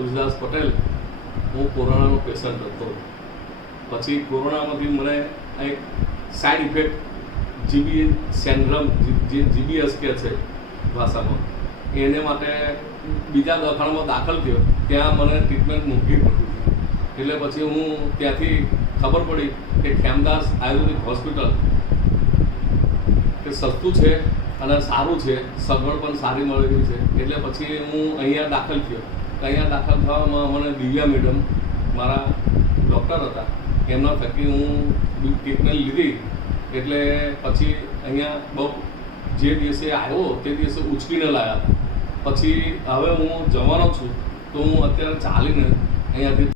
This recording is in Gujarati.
તુલસીદાસ પટેલ. હું કોરોનાનો પેશન્ટ હતો. પછી કોરોનામાંથી મને એક સાઇડ ઇફેક્ટ જીબી સેન્ડ્રમ, જે જીબીએસ કે છે ભાષામાં, એને માટે બીજા દવાખાનામાં દાખલ થયો. ત્યાં મને ટ્રીટમેન્ટ મૂકી પડતી. એટલે પછી હું ત્યાંથી ખબર પડી કે ખેમદાસ આયુર્વેદિક હોસ્પિટલ કે સસ્તું છે અને સારું છે, સગવડ પણ સારી મળેલી છે. એટલે પછી હું અહીંયા દાખલ થયો. અહીંયા દાખલ થવામાં મને દિવ્યા મેડમ મારા ડૉક્ટર હતા, એમના થકી હું ટ્રીટમેન્ટ લીધી. એટલે પછી અહીંયા બહુ જે દિવસે આવ્યો તે દિવસે ઉચકીને લાવ્યા હતા. પછી હવે હું જવાનો છું, તો હું અત્યારે ચાલીને અહીંયાથી